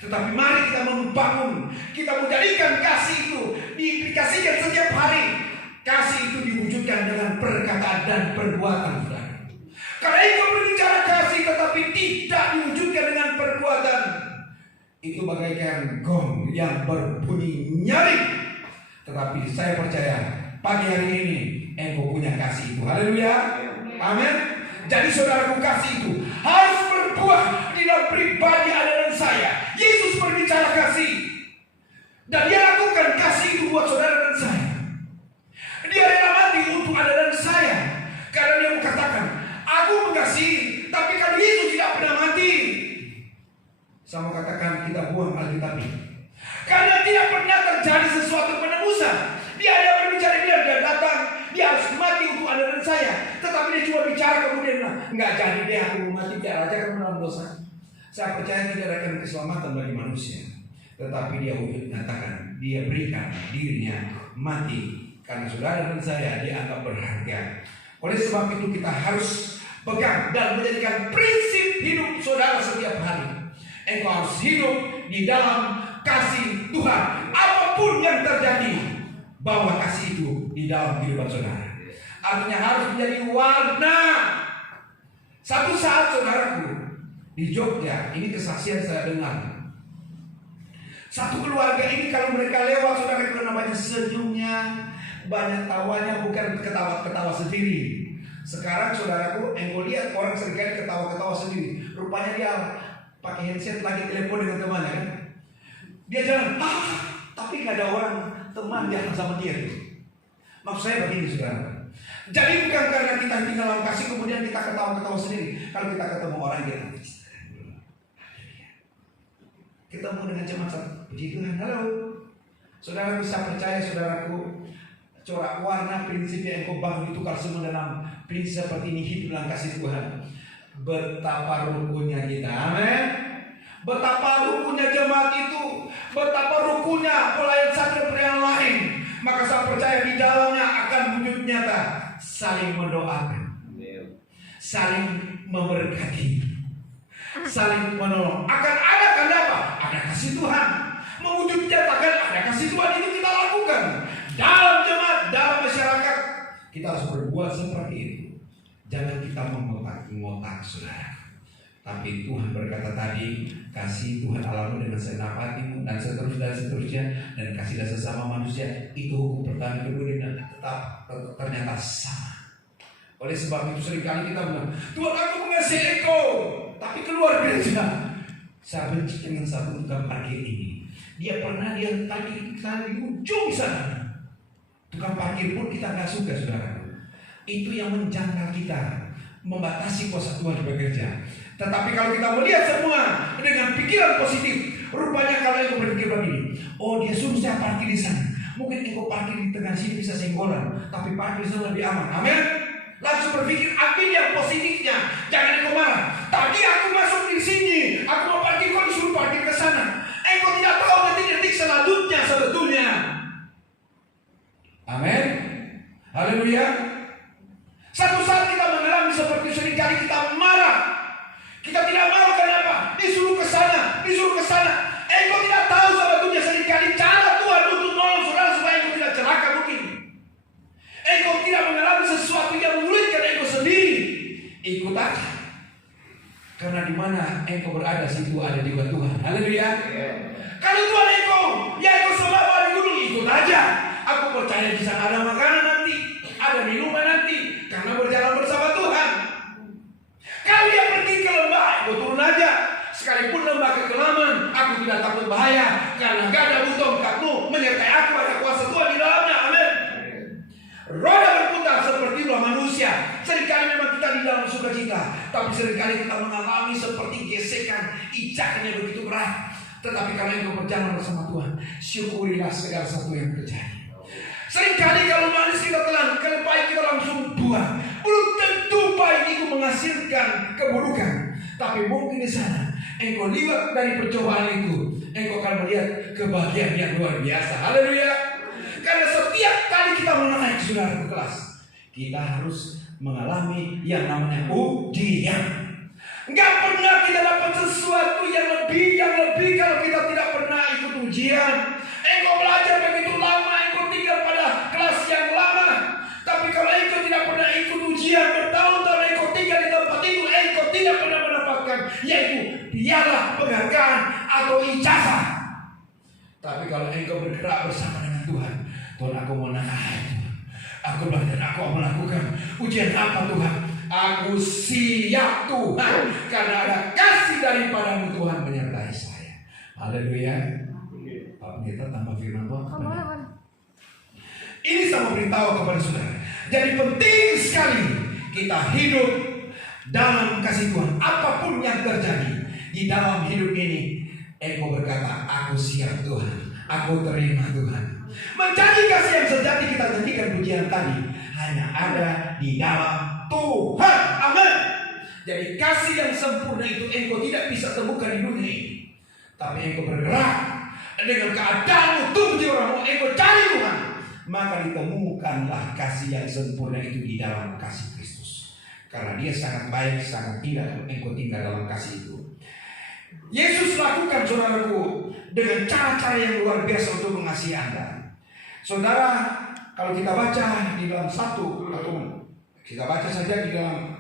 Tetapi mari kita membangun, kita menjadikan kasih itu diaplikasikan setiap hari. Kasih itu diwujudkan dengan perkataan dan perbuatan, saudara. Kalau engkau berbicara kasih tetapi tidak diwujudkan dengan perbuatan, itu bagaikan gong yang berbunyi nyaring. Tetapi saya percaya pagi hari ini engkau punya kasih itu. Haleluya. Amin. Jadi saudaraku, kasih itu harus berbuah di dalam pribadi Anda dan saya. Yesus berbicara kasih, dan Dia lakukan kasih itu buat saudara dan saya. Dia rela mati untuk Anda dan saya, karena Dia mengatakan, aku mengasihi. Tapi kalau Yesus tidak pernah mati, sama katakan kita buang Alkitab. Karena tidak pernah terjadi sesuatu penebusan. Dia hanya berbicara, dia datang, dia harus mati untuk Anda dan saya. Tetapi dia cuma bicara kemudian enggak jadi deh aku mati, biar aja kamu dalam dosa. Saya percaya tidak akan keselamatan bagi manusia. Tetapi dia wujud nyatakan, dia berikan dirinya mati karena saudara dan saya dianggap berharga. Oleh sebab itu kita harus pegang dan menjadikan prinsip hidup saudara setiap hari. Engkau harus hidup di dalam kasih Tuhan. Apapun yang terjadi, bawa kasih itu di dalam kehidupan saudara. Artinya harus menjadi warna. Satu saat saudaraku, di Jogja, ini kesaksian saya dengar. Satu keluarga ini kalau mereka lewat, saudara, itu namanya senyumnya, banyak tawanya, bukan ketawa-ketawa sendiri. Sekarang saudaraku, engkau lihat orang seringkali ketawa-ketawa sendiri. Rupanya dia pakai handset lagi telepon dengan temannya kan. Dia jalan, tapi nggak ada orang teman yang sama dia. Maksud saya begini, saudara. Jadi bukan karena kita tinggal dalam kasih kemudian kita ketawa-ketawa sendiri. Kalau kita ketemu orang kita ketemu dengan jemaat, puji Tuhan, halo. Saudara bisa percaya, saudaraku, corak warna prinsip yang engkau bangun itu kalau semua dalam prinsip seperti ini, hidup dalam kasih Tuhan. Betapa rukunnya kita, amin. Betapa rukunnya jemaat itu, betapa rukunnya pelayan satu pelayan lain. Maka saya percaya di dalamnya akan wujud nyata, saling mendoakan, saling memberkati, saling menolong. Akan ada apa? Ada kasih Tuhan. Mewujud nyatakan ada kasih Tuhan, ini kita lakukan dalam jemaat, dalam masyarakat. Kita harus berbuat seperti itu. Jangan kita mengotak-ngotak, saudara. Tapi Tuhan berkata tadi, kasih Tuhan Allahmu dengan segenap hatimu dan seterusnya, dan kasihlah sesama manusia. Itu hukum pertama, kedua, dan tetap ternyata sama. Oleh sebab itu seringkali kita bilang, Tuhan aku mengasihi engkau, tapi keluar gereja saya benci dengan satu tukang parkir ini. Dia tadi di ujung sana. Tukang parkir pun kita nggak suka, saudara. Itu yang menjangkau kita, membatasi kuasa Tuhan bekerja. Tetapi kalau kita melihat semua dengan pikiran positif, rupanya kalau engkau berpikir begini, oh dia suruh saya parkir di sana, mungkin engkau parkir di tengah sini bisa senggolan, tapi parkir di sana lebih aman. Amin. Langsung berpikir ambil yang positifnya, jangan engkau marah. Tadi aku masuk di sini, aku mau parkir, kau disuruh parkir ke sana. Engkau tidak tahu detik-detik selanjutnya sebetulnya. Amin. Haleluya. Satu saat kita mengalami seperti seringkali kita marah. Kita tidak mau, kenapa? Disuruh ke sana, disuruh ke sana. Engkau tidak tahu sebetulnya seringkali cara Tuhan untuk nolong saudara supaya engkau tidak celaka mungkin. Engkau tidak mengalami sesuatu yang menyulitkan engkau sendiri. Ikut aja. Karena di mana engkau berada, situ ada jiwa Tuhan. Haleluya. Kalau Tuhan engkau selama di gunung, ikut aja. Aku percaya di sana ada makanan nanti, ada minuman nanti, karena berjalan bersama Tuhan. Kalau dia pergi ke lembah, aku turun aja. Sekalipun lembah kekelaman, aku tidak takut bahaya, karena gak ada tongkatmu menyertai aku, ada kuasa Tuhan di dalamnya. Amin. Roda berputar seperti roh manusia. Seringkali memang kita di dalam sukacita, tapi seringkali kita mengalami seperti gesekan, ijaknya begitu berat. Tetapi karena engkau berjalan bersama Tuhan, syukurilah segala sesuatu yang terjadi. Seringkali kalau manis kita telan, kalau pahit kita langsung buang. Belum tentu pahit itu menghasilkan keburukan, tapi mungkin di sana engkau lihat dari percobaan itu, engkau akan melihat kebahagiaan yang luar biasa. Haleluya. Karena setiap kali kita menaik saudara ke kelas, kita harus mengalami yang namanya ujian. Nggak pernah kita dapat sesuatu yang lebih kalau kita tidak pernah ikut ujian. Engkau belajar begitu lama, engkau tinggal pada kelas yang lama, tapi kalau engkau tidak pernah ikut ujian, bertahun-tahun engkau tinggal di tempat itu, engkau tidak pernah mendapatkan yaitu piala penghargaan atau ijazah. Tapi kalau engkau bergerak bersama dengan Tuhan, Tuhan, aku mau naik, aku belajar, aku mau melakukan ujian apa Tuhan? Aku siap Tuhan, karena ada kasih daripadamu Tuhan menyertai saya. Haleluya. Pak Pendeta tambah firman Tuhan. Ini saya mau beritahu kepada saudara. Jadi penting sekali kita hidup dalam kasih Tuhan. Apapun yang terjadi di dalam hidup ini, engkau berkata, aku siap Tuhan, aku terima Tuhan. Menjadi kasih yang sejati, kita nyanyikan pujian tadi, hanya ada di dalam Tuhan. Amin. Jadi kasih yang sempurna itu engkau tidak bisa temukan di dunia ini, tapi engkau bergerak dengan keadaanmu, tubuh jiwamu, engkau cari Tuhan, maka ditemukanlah kasih yang sempurna itu di dalam kasih Kristus. Karena Dia sangat baik, sangat indah, engkau tinggal dalam kasih itu. Yesus lakukan saudaraku dengan cara-cara yang luar biasa untuk mengasihi Anda. Saudara, kalau kita baca di dalam kita baca saja di dalam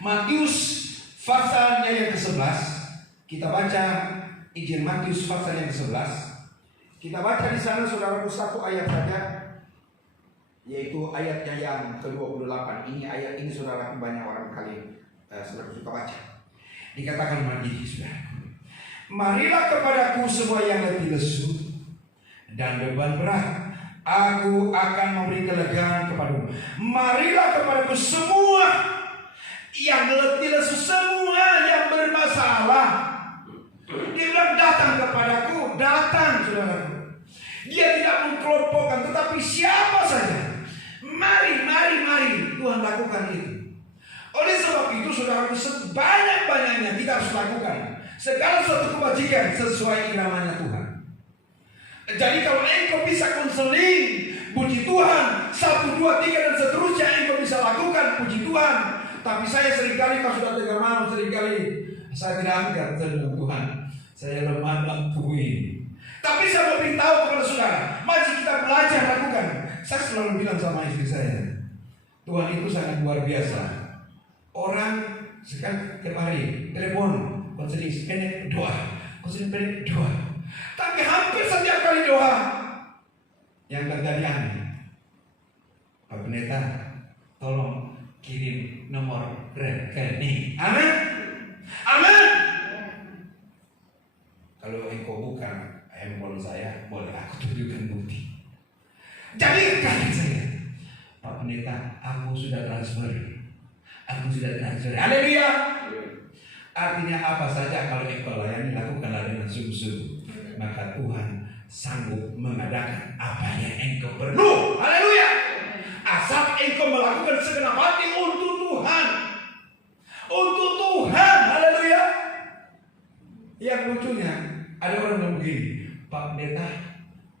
Matius pasalnya yang ke-11. Kita baca Injil Matius pasal yang ke-11. Kita baca di sana saudaraku satu ayat saja, yaitu ayatnya yang ke-28. Ini ayat ini saudaraku banyak orang kali saudara suka baca. Dikatakan begini, saudara, marilah kepadaku semua yang letih lesu dan beban berat, aku akan memberi kelegaan kepadamu. Marilah kepadaku semua yang letih lesu, semua yang bermasalah. Dia bilang datang kepadaku, datang saudaraku. Dia tidak mengkelompokkan, tetapi siapa saja. Mari Tuhan lakukan itu. Oleh sebab itu saudaraku, sebanyak-banyaknya kita harus lakukan segala suatu kebajikan sesuai iramanya Tuhan. Jadi kalau engkau bisa konseling, puji Tuhan, 1, 2, 3 dan seterusnya engkau bisa lakukan, puji Tuhan. Tapi saya seringkali, kalau sudah tengah malam, seringkali saya tidak angkat dengan Tuhan. Saya lemah dalam tubuh ini. Tapi saya mau beritahu kepada saudara, mari kita belajar lakukan. Saya selalu bilang sama istri saya, Tuhan itu sangat luar biasa. Orang sekarang tiap hari telepon, konseling pendek doa, konseling pendek doa. Tapi hampir setiap kali doa yang terjadi aneh. Pak Pendeta, tolong kirim nomor rekening. Amin. Amin. Kalau engkau bukan handphone saya, boleh aku tunjukkan bukti. Jadi kata saya, Pak Pendeta, aku sudah transfer. Haleluya. Artinya apa saja kalau engkau layani, lakukanlah dengan sungguh-sungguh, maka Tuhan sanggup mengadakan apa yang engkau perlu. Haleluya. Asal engkau melakukan segenap hati untuk Tuhan. Untuk Tuhan. Haleluya. Yang lucunya, ada orang yang begini, Pak Pendeta,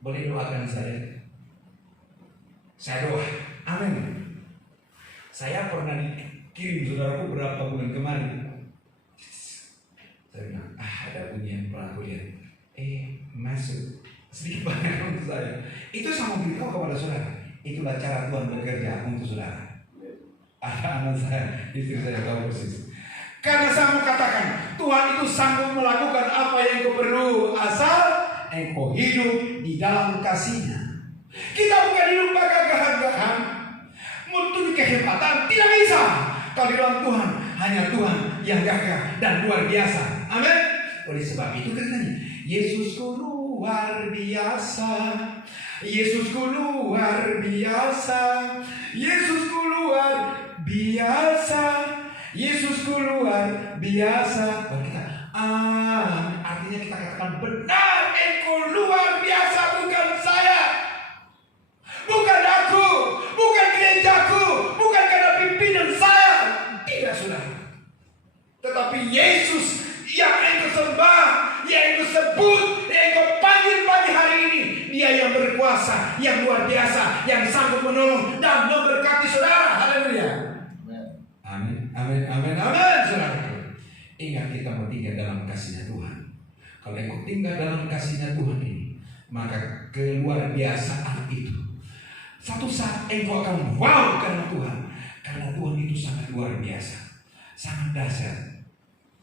boleh doakan saya? Saya doa. Amin. Saya pernah dikirim saudaraku berapa bulan kemarin. Saya bilang, ada bunyi yang pernah aku lihat. Masuk sedikit banyak untuk saya. Itu sama beritahu kepada saudara. Itulah cara Tuhan bekerja untuk saudara. Ada anak saya, istri saya tahu persis. Karena saya mau katakan, Tuhan itu sanggup melakukan apa yang kau perlu, asal engkau hidup di dalam kasih-Nya. Kita bukan hidup pakai gagah-gagahan, menuju kehebatan, tidak bisa. Kalau di dalam Tuhan, hanya Tuhan yang gagah dan luar biasa. Amin. Oleh sebab itu katanya, Yesusku luar biasa, Yesusku luar biasa, Yesusku luar biasa, Yesusku luar biasa. Baru kita, artinya kita katakan benar, engkau luar biasa, bukan saya, bukan aku, bukan gerejaku, bukan karena pimpinan saya, tidak saudara. Tetapi Yesus yang engkau sembah, yang engkau sebut, yang engkau panggil pagi hari ini, Dia yang berkuasa, yang luar biasa, yang sanggup menolong dan memberkati saudara. Haleluya. Amin, amin, amin, amin. Saudara, ingat kita mau tinggal dalam kasih-Nya Tuhan. Kalau engkau tinggal dalam kasih-Nya Tuhan ini, maka keluar biasaan itu satu saat engkau akan wow karena Tuhan. Karena Tuhan itu sangat luar biasa, sangat dahsyat.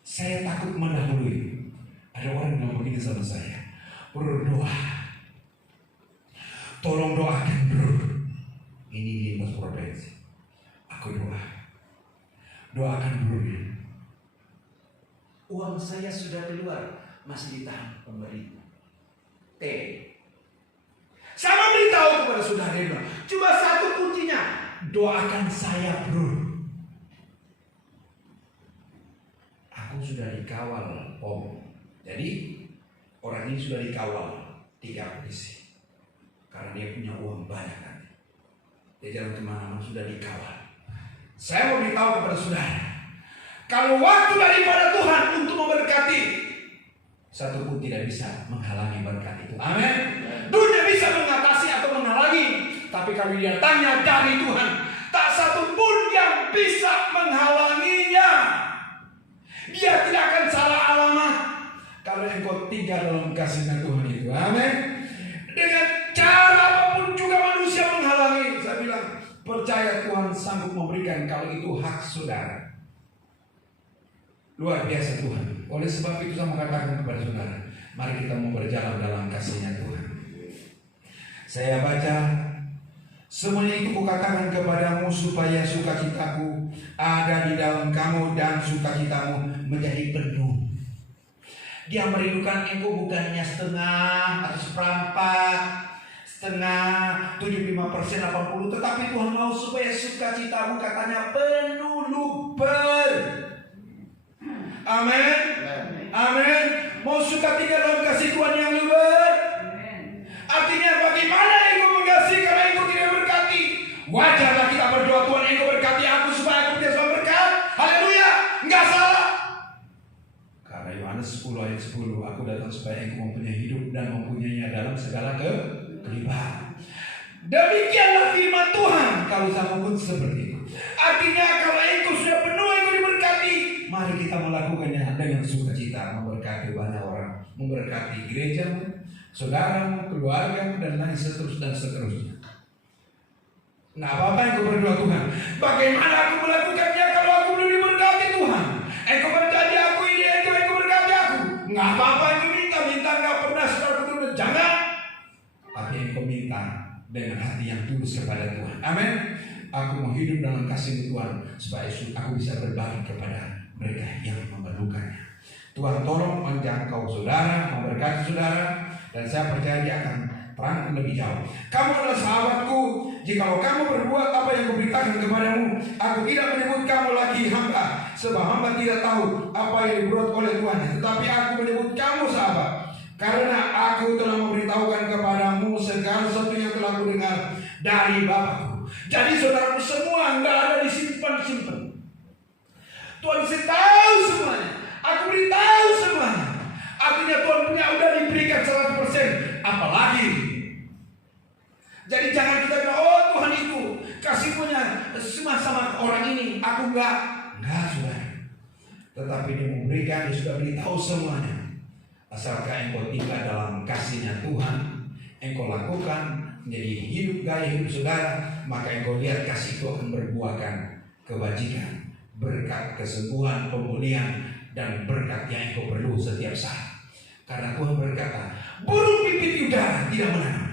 Saya takut mendahului. Ada orang yang begini sama saya, berdoa, tolong doakan bro. Ini di Mas Provinsi. Aku doakan bro. Uang saya sudah keluar, masih ditahan pemerintah. Saya beritahu kepada saudara, cuma satu kuncinya, doakan saya bro. Aku sudah dikawal Om. Jadi orang ini sudah dikawal 3 polisi karena dia punya uang banyak kan. Dia jalan kemana-mana sudah dikawal. Saya mau beritahu kepada saudara, kalau waktu daripada Tuhan untuk memberkati, satu pun tidak bisa menghalangi berkat itu. Amin. Dunia bisa mengatasi atau menghalangi, tapi kalau dia tanya dari Tuhan, tak satu pun yang bisa menghalanginya. Dia tidak akan salah alamat kalau engkau tinggal dalam kasih-Nya Tuhan itu. Amin. Dengan cara apapun juga manusia menghalangi. Saya bilang, percaya Tuhan sanggup memberikan kalau itu hak saudara. Luar biasa Tuhan. Oleh sebab itu saya mengatakan kepada saudara, mari kita mau berjalan dalam kasih-Nya Tuhan. Saya baca, semuanya itu kukatakan kepadamu supaya sukacitaku ada di dalam kamu dan sukacitamu menjadi penuh. Dia merindukan engkau bukannya setengah atau seperempat, setengah, 75%, 80%, tetapi Tuhan mau supaya sukacitamu katanya penuh luber. Amin. Amin. Mau suka tinggal dalam kasih Tuhan yang luber. Artinya bagaimana engkau mengasihi karena engkau tidak berkati. Wajarlah kita berdoa, Tuhan engkau berkati aku supaya aku bisa berkat. Haleluya. Enggak salah. Karena Yohanes 10 ayat 10, aku datang supaya engkau mempunyai hidup dan mempunyainya dalam segala kelimpahan. Demikianlah firman Tuhan. Kalau sama pun seperti itu. Artinya kalau engkau sudah penuh, engkau diberkati, mari kita melakukannya dengan sukacita, memberkati banyak orang, memberkati gerejamu, saudaramu, keluargamu, dan lain seterusnya. Nah, apa yang kau berdoa Tuhan? Bagaimana aku melakukannya kalau aku belum diberkati Tuhan? Engkau berjanji aku ini, engkau berkati aku. Nggak apa-apa engkau minta nggak pernah saudara betul, jangan. Tapi engkau minta dengan hati yang tulus kepada Tuhan. Amin. Aku mau hidup dalam kasih Tuhan supaya aku bisa berbagi kepada mereka yang memerlukannya. Tuhan tolong menjangkau saudara, memberkati saudara, dan saya percaya dia akan terang lebih jauh. Kamu adalah sahabatku. Jikalau kamu berbuat apa yang kuberitakan kepadamu, aku tidak menyebut kamu lagi hamba, sebab hamba tidak tahu apa yang dibuat oleh Tuhan. Tetapi aku menyebut kamu sahabat, karena aku telah memberitahukan kepadamu segala sesuatu yang telah kudengar dari Bapakku. Jadi saudaraku semua nggak ada disimpan-simpan. Tuhan tahu semuanya. Aku beritahu semuanya. Artinya Tuhan punya udah diberikan 100%. Apalagi. Jadi jangan kita bilang, oh Tuhan itu kasih punya semua sama orang ini. Aku enggak saudara. Tetapi dia memberikan, dia sudah beritahu semuanya. Asalkan engkau tinggal dalam kasih-Nya Tuhan, engkau lakukan menjadi hidup gaya hidup saudara, maka engkau lihat kasih itu akan berbuahkan kebajikan, berkat kesembuhan, pemulihan, dan berkat yang engkau perlu setiap saat. Karena Tuhan berkata, burung pipit di udara tidak menanam,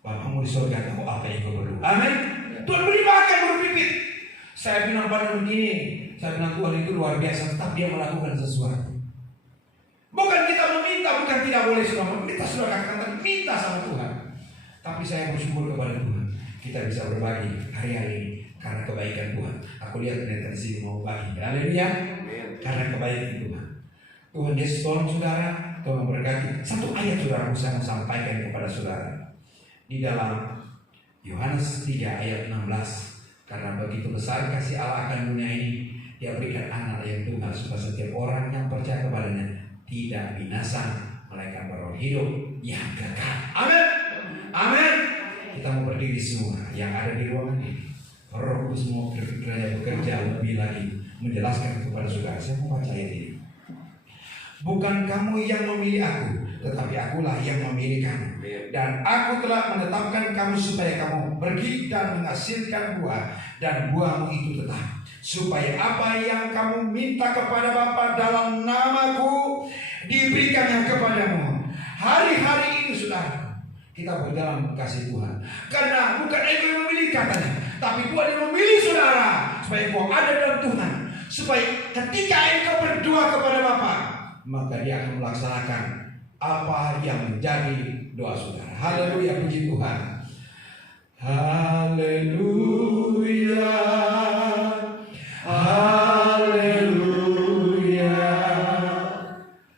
Bapakmu di surga tahu apa yang engkau perlu. Amin. Tuhan beri makan burung pipit. Saya bilang pada begini, saya bilang Tuhan itu luar biasa, tetap dia melakukan sesuatu. Bukan kita meminta, bukan tidak boleh sudah meminta, sudah katakan minta sama Tuhan. Tapi saya bersyukur kepada Tuhan, kita bisa berbagi hari-hari ini karena kebaikan Tuhan. Aku lihat mereka di sini mau bagi. Haleluya. Karena kebaikan Tuhan. Tuhan Yesus tolong saudara, Tuhan memberkati. Satu ayat saudara saya mau sampaikan kepada saudara. Di dalam Yohanes 3 ayat 16. Karena begitu besar kasih Allah akan dunia ini, Dia berikan anak yang tunggal supaya setiap orang yang percaya kepadanya tidak binasa, melainkan beroleh hidup yang kekal. Amin. Amin. Kita mau berdiri semua yang ada di ruangan ini. Roh Kudus mau bekerja lebih lagi menjelaskan kepada saudara. Saya mau baca ini. Bukan kamu yang memilih aku, tetapi akulah yang memilih kamu. Dan aku telah menetapkan kamu supaya kamu pergi dan menghasilkan buah, dan buahmu itu tetap, supaya apa yang kamu minta kepada Bapa dalam namaku diberikannya kepadamu. Hari-hari ini saudara, kita berjalan kasih Tuhan. Karena bukan engkau yang memilih katanya, tapi Tuhan yang memilih saudara, supaya engkau ada dalam Tuhan. Supaya ketika engkau berdoa kepada Bapa, maka Dia akan melaksanakan apa yang menjadi doa saudara. Haleluya, puji Tuhan. Haleluya. Haleluya.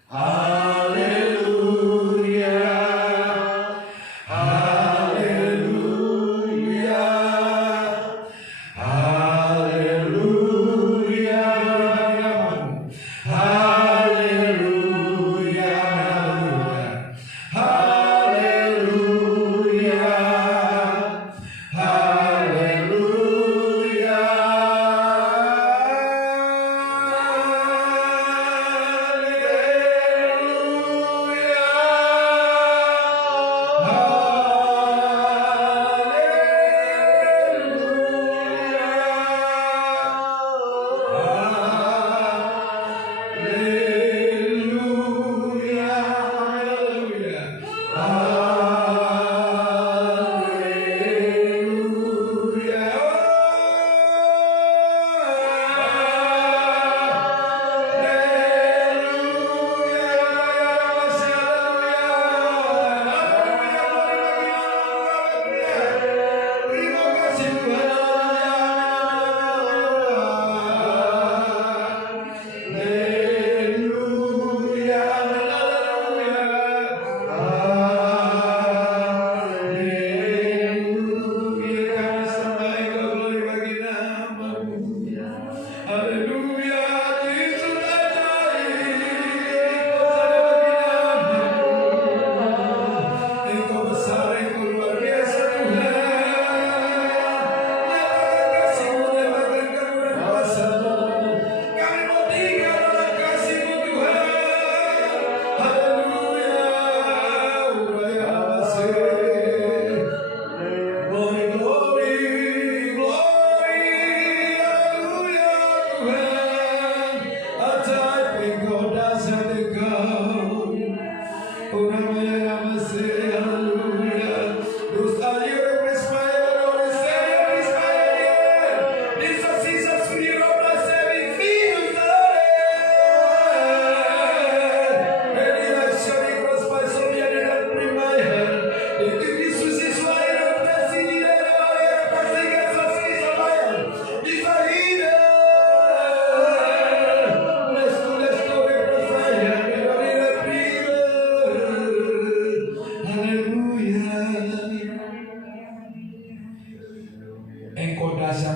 Haleluya. Haleluya. Haleluya.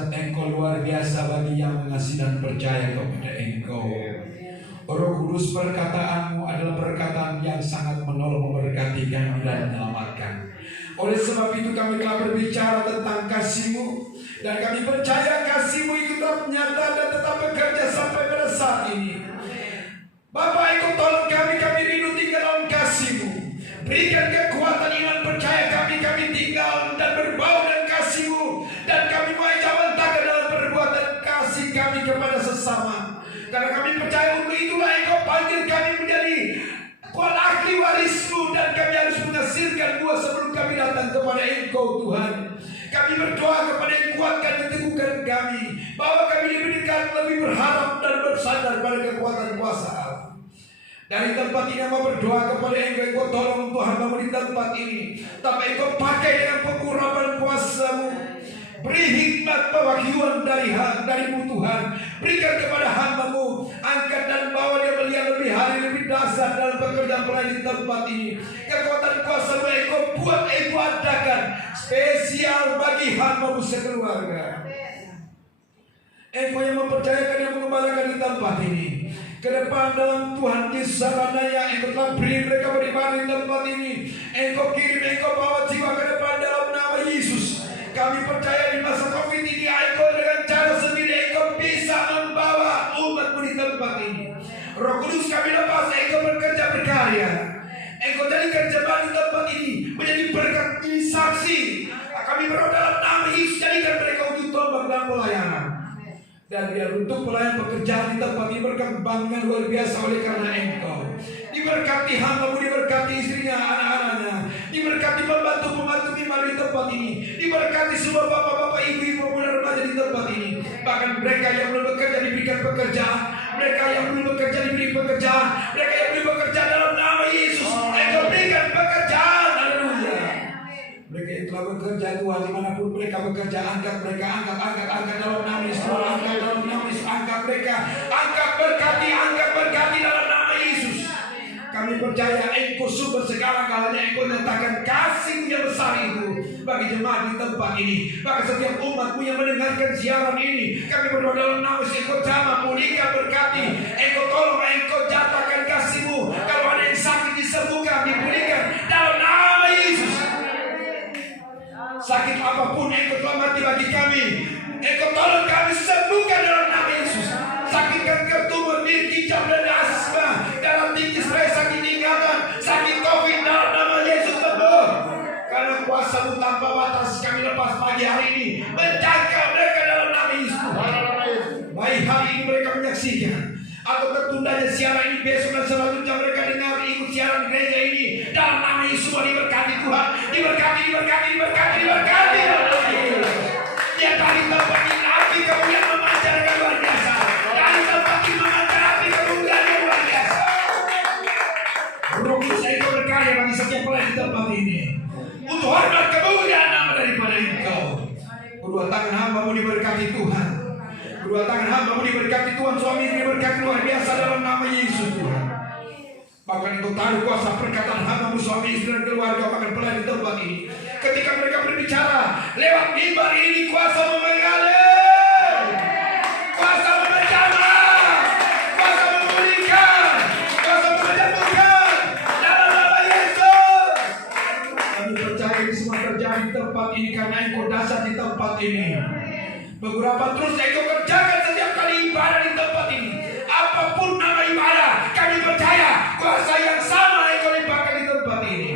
Engkau luar biasa bagi yang mengasihi dan percaya kepada Engkau. Roh Kudus, perkataanmu adalah perkataan yang sangat menolong, memberkati kami dan menyelamatkan. Oleh sebab itu kami telah berbicara tentang kasih-Mu, dan kami percaya kasih-Mu itu tetap nyata dan tetap bekerja sampai pada saat ini. Bapak, Engkau tolong kami rindu tinggal dalam kasih-Mu. Berikan kekuatan iman percaya kami tinggal dan berbau dengan kasih-Mu, dan kami mau jawabkan dalam perbuatan kasih kami kepada sesama. Karena kami percaya untuk itulah Engkau panggil kami menjadi ahli waris-Mu, dan kami harus menghasilkan buah sebelum kami datang kepada Engkau Tuhan. Kami berdoa kepada Yang kuatkan dan teguhkan kami, bahwa kami lebih dekat, lebih berharap dan bersandar pada kekuatan kuasa Allah. Dari tempat ini mau berdoa kepada Engkau tolong Tuhan mau di tempat ini, tapi Engkau pakai dengan pengurapan kuasa-Mu. Beri hikmat pewahyuan dari-Mu Tuhan. Berikan kepada hamba-Mu, angkat dan bawa dia melihat lebih hari, lebih dasar dalam pekerjaan pelayan di tempat ini. Kekuatan kuasa-Mu Engkau buat, Engkau adakan spesial bagi hamba-Mu sekeluarga. Engkau yang mempercayakan, yang mengembalakan di tempat ini. ke depan dalam Tuhan Yesus Saranaya. Engkau telah beri mereka beribadah di tempat ini. Engkau kirim, Engkau bawa jiwa ke depan dalam nama Yesus. Kami percaya di masa COVID ini Engkau dengan cara sendiri Engkau bisa membawa umat-Mu di tempat ini. Roh Kudus kami lepas, Engkau bekerja berkarya. Engkau jadikan jemaat di tempat ini menjadi berkat, ini saksi. Kami berdoa dalam nama Yesus, jadikan mereka ujung tombak dalam pelayanan. Dan biar untuk pelayan pekerjaan di tempat ini berkembangkan luar biasa oleh karena Engkau. Diberkati hamba-Mu, diberkati istrinya, anak-anaknya, diberkati pembantu-pembantu di tempat ini, diberkati semua bapak-bapak, ibu-ibu, pemuda remaja di tempat ini. Bahkan mereka yang belum bekerja diberikan pekerjaan, mereka yang belum bekerja diberi pekerjaan, mereka yang belum bekerja dalam nama Yesus, Engkau berikan pekerjaan. Haleluya. Mereka yang telah bekerja Tuhan dimanapun mereka bekerja, angkat mereka, angkat dalam nama Yesus, angkat dalam nama Yesus, angkat mereka, angkat berkati dalam nama Yesus. Kami percaya Engkau sumber segala-galanya, Engkau nyatakan kasih-Mu yang besar itu bagi jemaat di tempat ini, bagi setiap umat-Mu yang mendengarkan siaran ini. Kami berdoa dalam nama Yesus, Engkau jamah, pulihkan, berkati, Engkau tolong, Engkau jatakan kasih-Mu. Kalau ada yang sakit disembuhkan, dipulihkan dalam nama Yesus. Sakit apapun Engkau telah mati bagi kami, Engkau tolong kami sembuhkan dalam nama Yesus. Sakit kanker tumor, ginjal dan asma, darah tinggi, stres, sakit ingatan, sakit COVID dalam nama Yesus sembuh. Karena kuasa-Mu tanpa batas kami lepas pagi hari ini, menjaga mereka dalam nama Yesus. Baik hari ini mereka menyaksikan atau tertundanya siaran ini, besok dan selanjutnya mereka dengar ikut siaran gereja ini, dalam nama Yesus diberkati Tuhan, diberkati. Ya dari tempat ini api kemuliaan memancarkan luar biasa, dari tempat ini memancar api kemuliaan yang luar biasa. Roh Kudus Engkau berkarya bagi setiap pelayan di tempat ini, untuk hormat kemuliaan nama daripada Engkau. Kedua tangan hamba-Mu diberkati Tuhan, kedua tangan hamba-Mu diberkati Tuhan, suami diberkati luar biasa dalam nama Yesus Tuhan. Bahkan Engkau taruh kuasa perkataan hamba-Mu, suami istri dan keluarga, bahkan pelayan di tempat ini. Ketika mereka berbicara lewat mimbar ini, kuasa-Mu mengalir, kuasa-Mu menjamah, kuasa-Mu memulihkan, kuasa-Mu menyembuhkan dalam nama Yesus. Kami percaya ini semua terjadi di tempat ini karena Engkau dasar di tempat ini. Beberapa terus Engkau kerjakan setiap kali ibadah di tempat ini. Apapun nama ibadah, kami percaya kuasa yang sama Engkau limpahkan di tempat ini.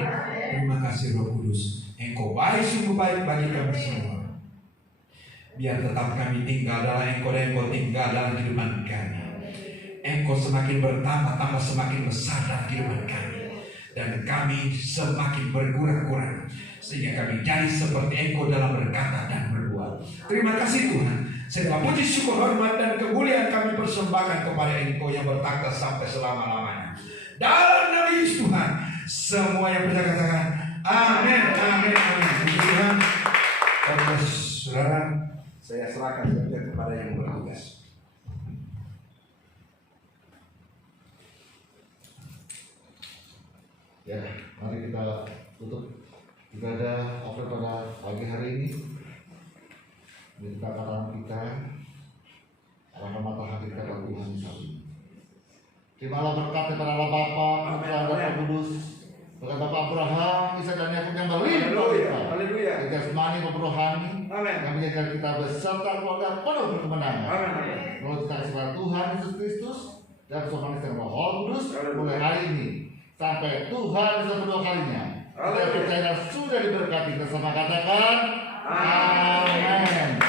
Terima kasih Roh Kudus, Engkau baik, sungguh baik bagi kami semua. Biar tetap kami tinggal dalam Engkau dan Engkau tinggal dalam kehidupan kami. Engkau semakin bertambah, semakin besar dalam kehidupan kami, dan kami semakin berkurang-kurang, sehingga kami jadi seperti Engkau dalam berkata dan berbuat. Terima kasih Tuhan. Segala puji, syukur, hormat dan kemuliaan kami persembahkan kepada Engkau yang bertakhta sampai selama-lamanya. Dalam nama Yesus Tuhan, semua yang percaya katakan amin, amin, amin. Puji Tuhan. Saudara, saya serahkan saja kepada yang bertugas. Ya, mari kita tutup ibadah offline pada pagi hari ini. Minta katakan kita, arahkan mata hati kita pada Tuhan Yesus. Terimalah berkat daripada Allah Bapa, Putra dan Roh Kudus. Berkat Bapak Abraham, Ishak dan Yakub yang berlimpah kita. Jasmani maupun rohani, yang menjadikan kita beserta keluarga penuh berkemenangan. Menurut kita kepada Tuhan Yesus Kristus dan bersama dengan Roh Kudus mulai hari ini sampai Tuhan Yesus kedua kalinya. Kita percaya sudah diberkati, bersama katakan amin.